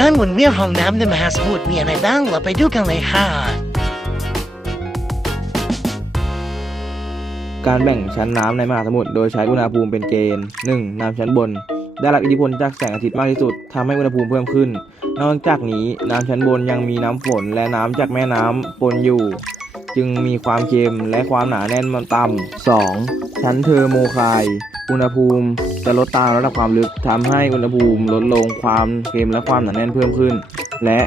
การหมุนเวียนของน้ำในมหาสมุทรมีอะไรบ้างเราไปดูกันเลยค่ะ การแบ่งชั้นน้ำในมหาสมุทรโดยใช้อุณหภูมิเป็นเกณฑ์ 1. น้ำชั้นบน ได้รับอิทธิพลจากแสงอาทิตย์มากที่สุดทำให้อุณหภูมิเพิ่มขึ้น นอกจากนี้น้ำชั้นบนยังมีน้ำฝนและน้ำจากแม่น้ำปนอยู่ จึงมีความเค็มและความหนาแน่นมันต่ำ 2. ชั้นเทอร์โมไคล อุณหภูมิจะลดตามระดับความลึกทำให้อุณหภูมิลดลงความเค็มและความหนาแน่นเพิ่มขึ้น และ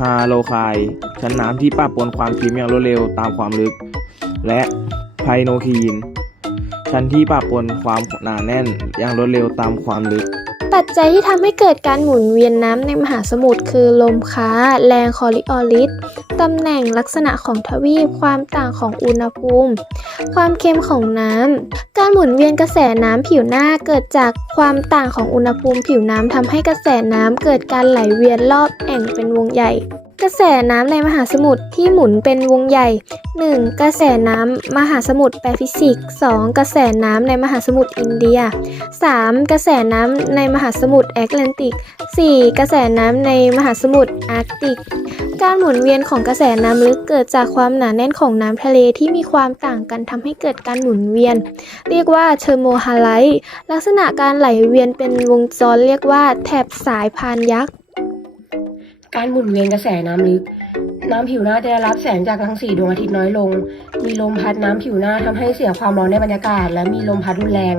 ฮาโลไคลชั้นน้ำที่ปะปนความเค็มอย่างรวดเร็วตามความลึก และไพโนคีนชั้นที่ปะปนความหนาแน่นอย่างรวดเร็วตามความลึก ปัจจัยที่ทำให้เกิดการหมุนเวียนน้ำในมหาสมุทรคือลมค้า แรงคอริออลิสตำแหน่งลักษณะของทวีป ความต่างของอุณหภูมิ ความเค็มของน้ำ การหมุนเวียนกระแสน้ำผิวหน้าเกิดจากความต่างของอุณหภูมิผิวน้ำทำให้กระแสน้ำเกิดการไหลเวียนรอบแอ่งเป็นวงใหญ่ กระแสน้ำในมหาสมุทรที่หมุนเป็นวงใหญ่ 1. กระแสน้ำมหาสมุทรแปซิฟิก 2. กระแสน้ำในมหาสมุทรอินเดีย 3. กระแสน้ำในมหาสมุทรแอตแลนติก 4. กระแสน้ำในมหาสมุทรอาร์กติก การหมุนเวียนของกระแสน้ำลึกเกิดจากความหนาแน่นของน้ำทะเลที่มีความต่างกันทำให้เกิดการหมุนเวียน เรียกว่าเทอร์โมไฮไลท์ลักษณะการไหลเวียนเป็นวงจรเรียกว่าแถบสายพานยักษ์ การหมุนเวียนกระแสน้ำลึก น้ำผิวหน้าจะได้รับแสงจากรังสีดวงอาทิตย์น้อยลง มีลมพัดน้ำผิวหน้าทำให้เสียความร้อนในบรรยากาศ และมีลมพัดรุนแรง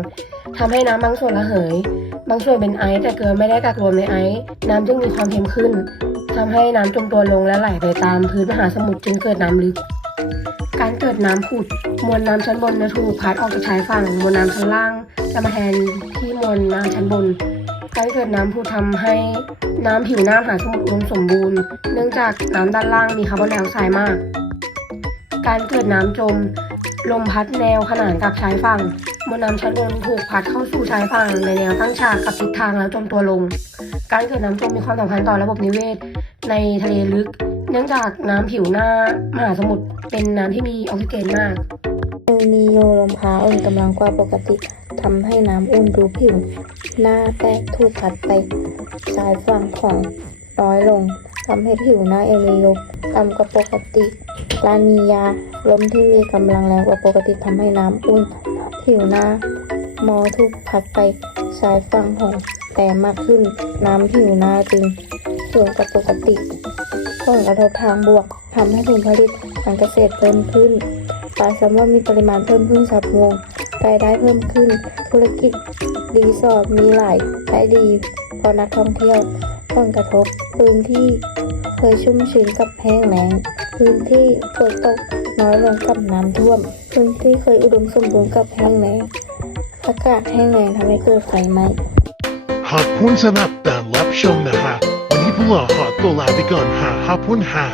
ทำให้น้ำบางส่วนระเหย บางส่วนเป็นไอซ์แต่เกลือไม่ได้กักรวมในไอซ์ น้ำจึงมีความเค็มขึ้น ทำให้น้ำจมตัวลงและไหลไปตามพื้นมหาสมุทรจึงเกิดน้ำลึกการเกิดน้ำผุด มวลน้ำชั้นบนจะถูกพัดออกจากชายฝั่ง มวลน้ำชั้นล่างจะมาแทนที่มวลน้ำชั้นบน การเกิดน้ำผุทำให้น้ำผิวหน้ามหาสมุทรอุดมสมบูรณ์ เนื่องจากน้ำด้านล่างมีคาร์บอนไดออกไซด์มาก การเกิดน้ำจม ลมพัดแนวขนานกับชายฝั่งมวลน้ำชั้นบนถูกพัดเข้าสู่ชายฝั่งในแนวตั้งฉากกับทิศทางแล้วจมตัวลง การเกิดน้ำจมมีความสำคัญต่อระบบนิเวศ ในทะเลลึก เนื่องจากน้ำผิวหน้ามหาสมุทรเป็นน้ำที่มีออกซิเจนมากมีโยลมพาอ่อนกำลังกว่าปกติ ทำให้น้ำอุ่นดูผิว หน้าแตกถูกพัดไปชายฝั่งของน้อยลงทำให้ผิวหน้าเอลนีโยต่ำกว่าปกติลานียาลมที่มีกำลังแรงกว่าปกติทำให้น้ำอุ่นผิวหน้ามอถูกพัดไปชายฝั่งของแต่มากขึ้นน้ำผิวหน้าจึงสูงกว่าปกติผลกระทบทางบวกทำให้ผลผลิตการเกษตรเพิ่มขึ้นปลาแซลมอนมีปริมาณเพิ่มขึ้นสับวง รายได้เพิ่มขึ้น ธุรกิจรีสอร์ทมีหลายได้ดีเพราะนักท่องเที่ยวผลกระทบพื้นที่เคยชุ่มชื้นกับแห้งแล้งพื้นที่ฝนตกน้อยลงกับน้ำท่วม พื้นที่เคยอุดมสมบูรณ์กับแห้งแล้งอากาศแห้งแล้งทำให้เกิดไฟไหม้ขอบคุณสำหรับการรับชมนะฮะวันนี้พวกเราขอตัวลาไปก่อนฮะขอบคุณฮะ